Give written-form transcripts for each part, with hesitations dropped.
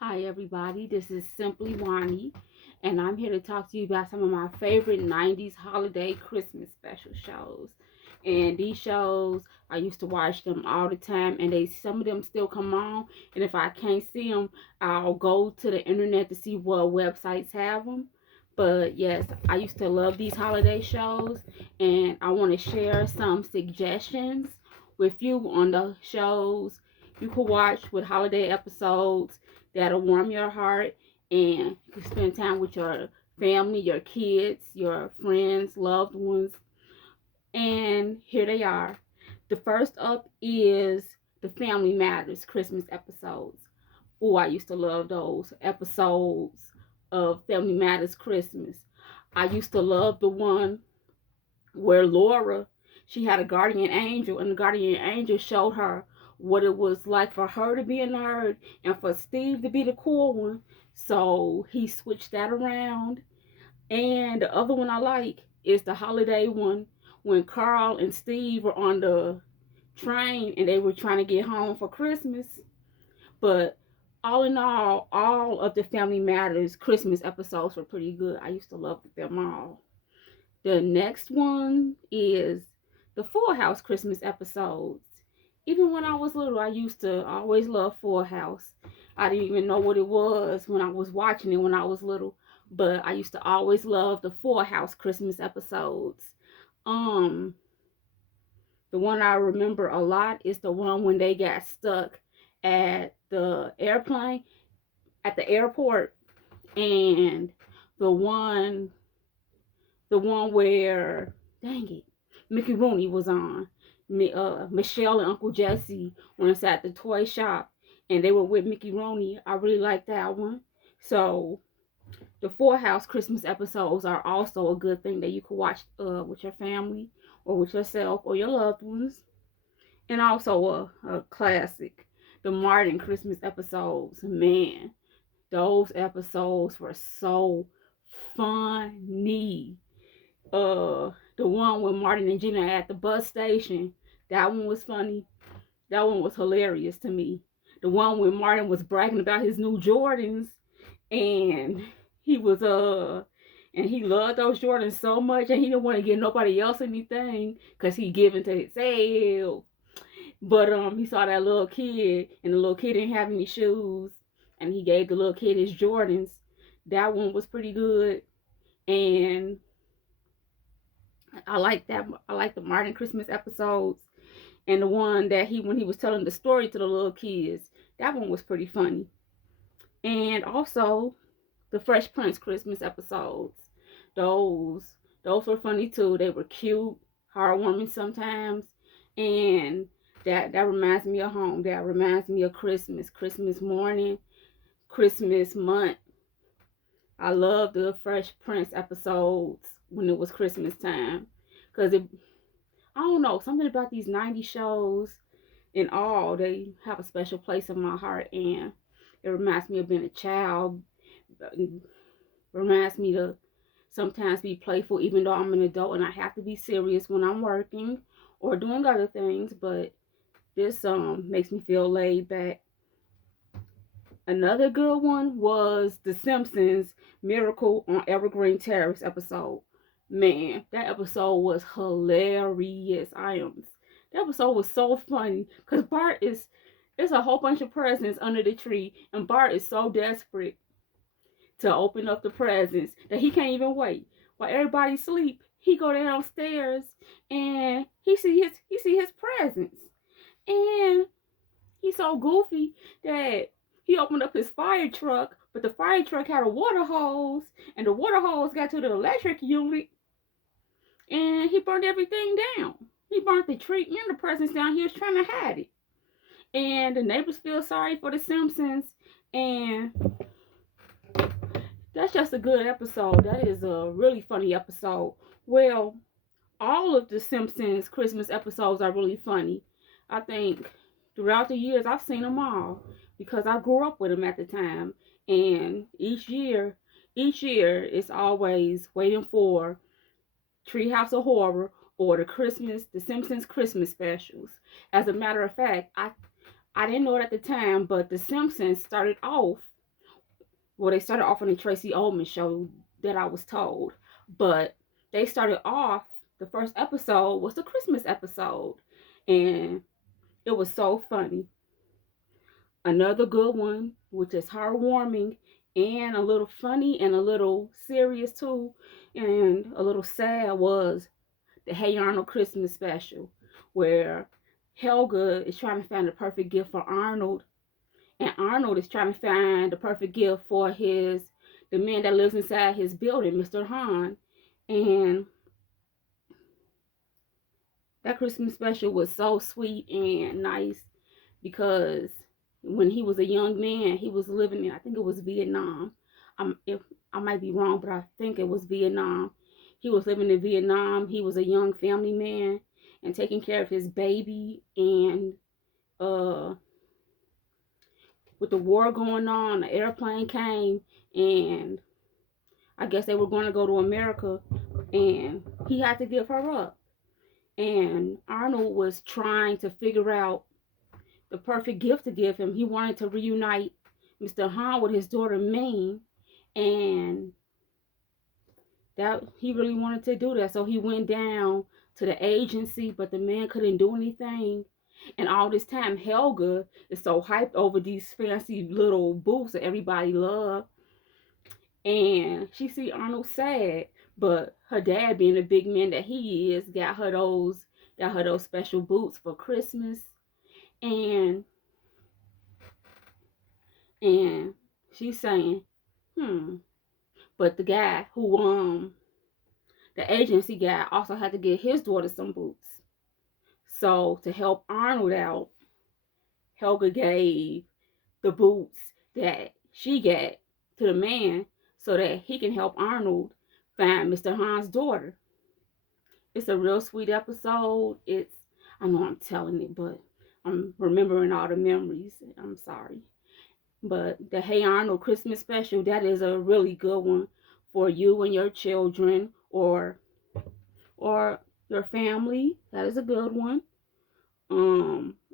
Hi, everybody. This is Simply Wani, and I'm here to talk to you about some of my favorite 90s holiday Christmas special shows. And these shows, I used to watch them all the time, and some of them still come on. And if I can't see them, I'll go to the internet to see what websites have them. But yes, I used to love these holiday shows, and I want to share some suggestions with you on the shows you could watch with holiday episodes that'll warm your heart, and you can spend time with your family, your kids, your friends, loved ones. And here they are. The first up is the Family Matters Christmas episodes. Oh, I used to love those episodes of Family Matters Christmas. I used to love the one where Laura, she had a guardian angel, and the guardian angel showed her what it was like for her to be a nerd and for Steve to be the cool one. So he switched that around. And the other one I like is the holiday one when Carl and Steve were on the train and they were trying to get home for Christmas. But all in all of the Family Matters Christmas episodes were pretty good. I used to love them all. The next one is the Full House Christmas episodes. Even when I was little, I used to always love Full House. I didn't even know what it was when I was watching it when I was little, but I used to always love the Full House Christmas episodes. Um, the one I remember a lot is the one when they got stuck at the airplane at the airport, and the one the one where, dang it, Mickey Rooney was on. Michelle and Uncle Jesse were inside the toy shop, and they were with Mickey Rooney. I really like that one. So the Four House Christmas episodes are also a good thing that you could watch with your family or with yourself or your loved ones. And also a classic, the Martin Christmas episodes. Man, those episodes were so funny. The one with Martin and Gina at the bus station. That one was funny. That one was hilarious to me. The one when Martin was bragging about his new Jordans, and he was and he loved those Jordans so much, and he didn't want to give nobody else anything because he given to himself. But he saw that little kid, and the little kid didn't have any shoes, and he gave the little kid his Jordans. That one was pretty good. And I like that. I like the Martin Christmas episodes, and the one that he when he was telling the story to the little kids. That one was pretty funny. And also the Fresh Prince Christmas episodes. Those those were funny too. They were cute, heartwarming sometimes, and that reminds me of home. That reminds me of Christmas. Christmas morning, Christmas month. I love the Fresh Prince episodes when it was Christmas time, because it I don't know, something about these 90 shows and all, they have a special place in my heart, and it reminds me of being a child. It reminds me to sometimes be playful, even though I'm an adult and I have to be serious when I'm working or doing other things. But this makes me feel laid back. Another good one was The Simpsons Miracle on Evergreen Terrace episode. Man, that episode was hilarious. That episode was so funny because Bart is there's a whole bunch of presents under the tree, and Bart is so desperate to open up the presents that he can't even wait. While everybody sleep, he go downstairs and he see his presents, and he's so goofy that he opened up his fire truck, but the fire truck had a water hose, and the water hose got to the electric unit, and he burned everything down. He burnt the tree and the presents down. He was trying to hide it. And the neighbors feel sorry for the Simpsons, and that's just a good episode. That is a really funny episode. Well, all of the Simpsons Christmas episodes are really funny. I think throughout the years I've seen them all because I grew up with them at the time. And each year it's always waiting for Treehouse of Horror or the Simpsons Christmas specials. As a matter of fact, I didn't know it at the time, but the Simpsons started off. Well, they started off on the Tracy Ullman show that I was told, but they started off, the first episode was the Christmas episode, and it was so funny. Another good one, which is heartwarming and a little funny and a little serious too, and a little sad, was the Hey Arnold Christmas special, where Helga is trying to find the perfect gift for Arnold, and Arnold is trying to find the perfect gift for the man that lives inside his building, Mr. Hahn. And that Christmas special was so sweet and nice because when he was a young man, he was living in, I think it was Vietnam. If I might be wrong, but I think it was Vietnam. He was living in Vietnam. He was a young family man and taking care of his baby. And uh, with the war going on, the airplane came, and I guess they were going to go to America, and he had to give her up. And Arnold was trying to figure out the perfect gift to give him. He wanted to reunite Mr. Hahn with his daughter Ming, and that he really wanted to do that. So he went down to the agency, but the man couldn't do anything. And all this time, Helga is so hyped over these fancy little boots that everybody loved. And she see Arnold sad, but her dad, being the big man that he is, got her those special boots for Christmas. And and she's saying, but the guy who the agency guy also had to get his daughter some boots. So to help Arnold out, Helga gave the boots that she got to the man so that he can help Arnold find Mr. Hahn's daughter. It's a real sweet episode. I know I'm telling it, but I'm remembering all the memories. I'm sorry. But the Hey Arnold Christmas special, that is a really good one for you and your children, or your family. That is a good one.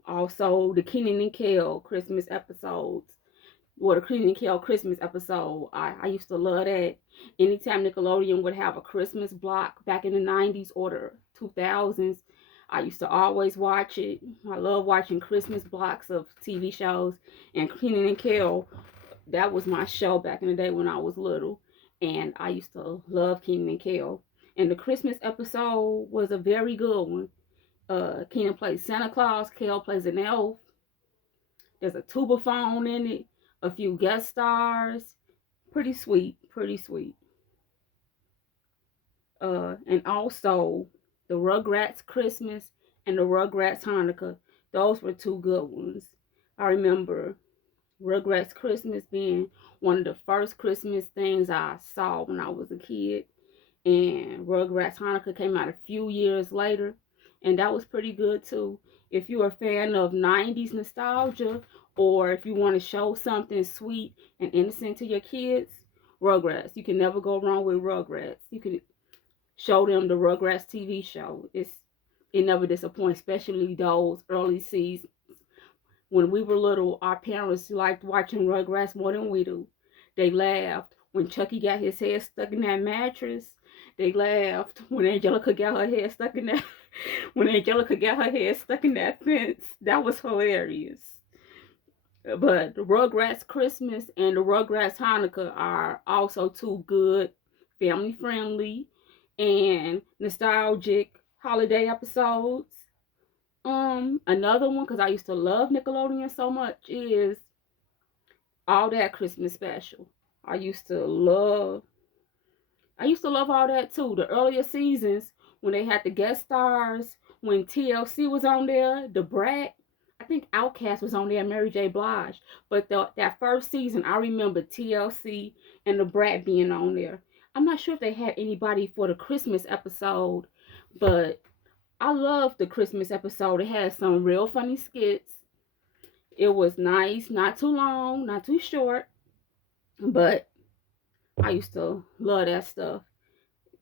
Also the Kenan and Kel Christmas episodes. Well, the Kenan and Kel Christmas episode, I used to love that. Anytime Nickelodeon would have a Christmas block back in the 90s or the 2000s, I used to always watch it. I love watching Christmas blocks of TV shows, and Kenan and Kel, that was my show back in the day when I was little, and I used to love Kenan and Kel. And the Christmas episode was a very good one. Kenan plays Santa Claus, Kel plays an elf. There's a tuba phone in it, a few guest stars. Pretty sweet, pretty sweet. And also the Rugrats Christmas and the Rugrats Hanukkah. Those were two good ones. I remember Rugrats Christmas being one of the first Christmas things I saw when I was a kid. And Rugrats Hanukkah came out a few years later, and that was pretty good too. If you're a fan of 90s nostalgia, or if you want to show something sweet and innocent to your kids, Rugrats. You can never go wrong with Rugrats. You can show them the Rugrats TV show. It never disappoints, especially those early seasons. When we were little, our parents liked watching Rugrats more than we do. They laughed when Chucky got his head stuck in that mattress. They laughed when Angelica got her head stuck in that when Angelica got her head stuck in that fence. That was hilarious. But the Rugrats Christmas and the Rugrats Hanukkah are also two good, family friendly, and nostalgic holiday episodes. Another one, because I used to love Nickelodeon so much, is All That Christmas Special. I used to love all that too. The earlier seasons when they had the guest stars, when TLC was on there, the Brat, I think Outkast was on there, Mary J. Blige. But that first season, I remember TLC and the Brat being on there. I'm not sure if they had anybody for the Christmas episode, but I loved the Christmas episode. It had some real funny skits. It was nice, not too long, not too short, but I used to love that stuff.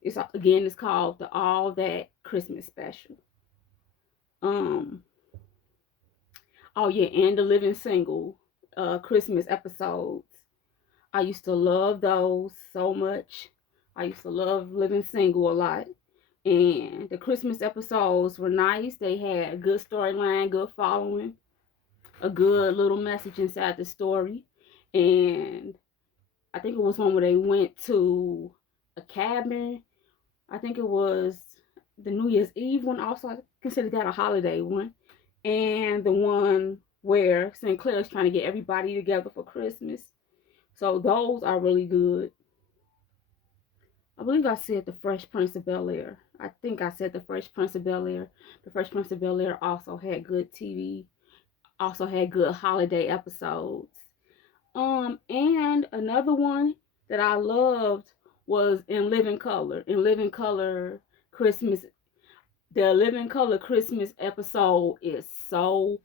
It's called the All That Christmas Special. Um, oh yeah, and the Living Single Christmas episodes. I used to love those so much. I used to love Living Single a lot. And the Christmas episodes were nice. They had a good storyline, good following, a good little message inside the story. And I think it was one where they went to a cabin. I think it was the New Year's Eve one. Also, I consider that a holiday one. And the one where St. Clair is trying to get everybody together for Christmas. So those are really good. I believe I said the Fresh Prince of Bel-Air. I think I said the Fresh Prince of Bel-Air. The Fresh Prince of Bel-Air also had good TV, also had good holiday episodes. And another one that I loved was In Living Color. In Living Color Christmas. The Living Color Christmas episode is so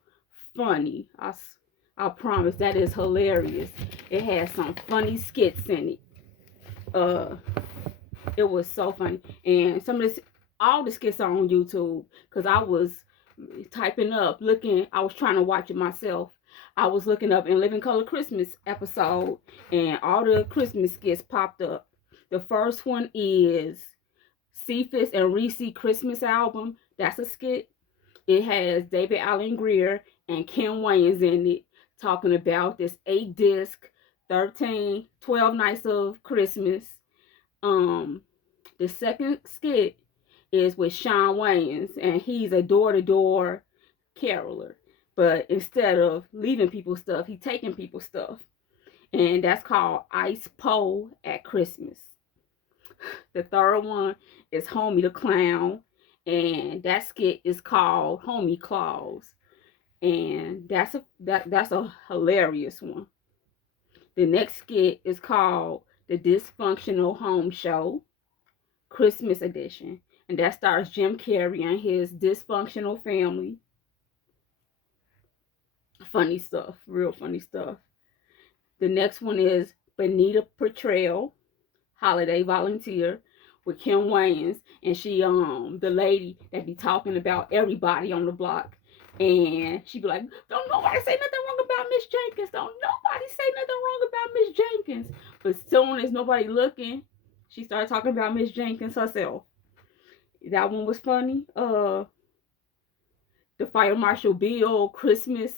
funny. I promise that is hilarious. It has some funny skits in it. It was so funny, and some of this, all the skits are on YouTube because I was typing up, looking. I was trying to watch it myself. I was looking up In Living Color Christmas episode, and all the Christmas skits popped up. The first one is Cephas and Reese Christmas album. That's a skit. It has David Alan Grier and Kim Wayans in it talking about this 8-disc, 12 nights of Christmas. The second skit is with Shawn Wayans, and he's a door-to-door caroler. But instead of leaving people stuff, he's taking people stuff. And that's called Ice Pole at Christmas. The third one is Homie the Clown, and that skit is called Homie Claus. And that's a hilarious one. The next skit is called The Dysfunctional Home Show, Christmas edition. And that stars Jim Carrey and his dysfunctional family. Funny stuff, real funny stuff. The next one is Benita Portrayal, Holiday Volunteer, with Kim Wayans, and she the lady that be talking about everybody on the block, and she be like, don't nobody say nothing wrong about Miss Jenkins, don't nobody say nothing wrong about Miss Jenkins. But soon as nobody looking, she started talking about Miss Jenkins herself. That one was funny. The Fire Marshal Bill Christmas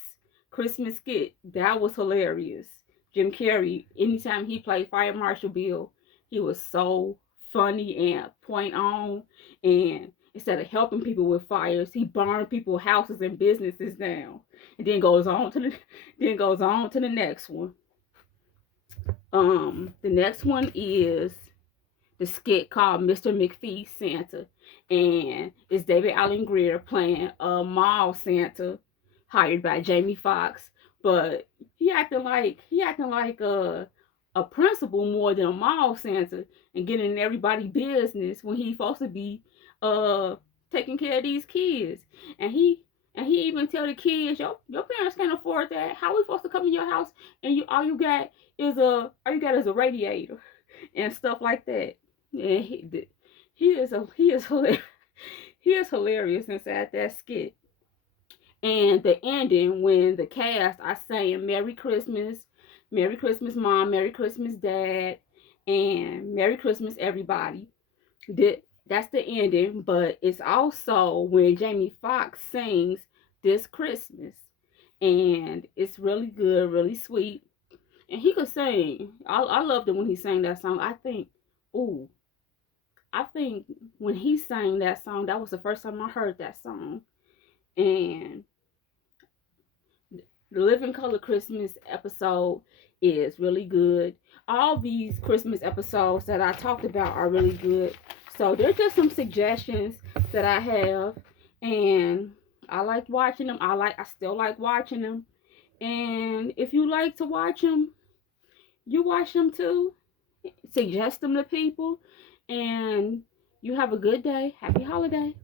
skit, that was hilarious. Jim Carrey, anytime he played Fire Marshal Bill, he was so funny and point on. And instead of helping people with fires, he burned people's houses and businesses down. And then goes on to the next one. The next one is the skit called Mr. McPhee's Santa, and it's David Alan Grier playing a mall Santa hired by Jamie Foxx, but he acting like a principal more than a mall Santa and getting in everybody's business when he's supposed to be taking care of these kids. And he even tell the kids, your parents can't afford that. How are we supposed to come in your house and all you got is a radiator and stuff like that. And he is hilarious. He is hilarious inside that skit. And the ending, when the cast are saying Merry Christmas Mom, Merry Christmas Dad, and Merry Christmas everybody. That's the ending, but it's also when Jamie Foxx sings This Christmas. And it's really good, really sweet. And he could sing. I loved it when he sang that song. I think when he sang that song, that was the first time I heard that song. And the Living Color Christmas episode is really good. All these Christmas episodes that I talked about are really good. So there's just some suggestions that I have, and I like watching them. I still like watching them. And if you like to watch them, you watch them too. Suggest them to people, and you have a good day. Happy holiday.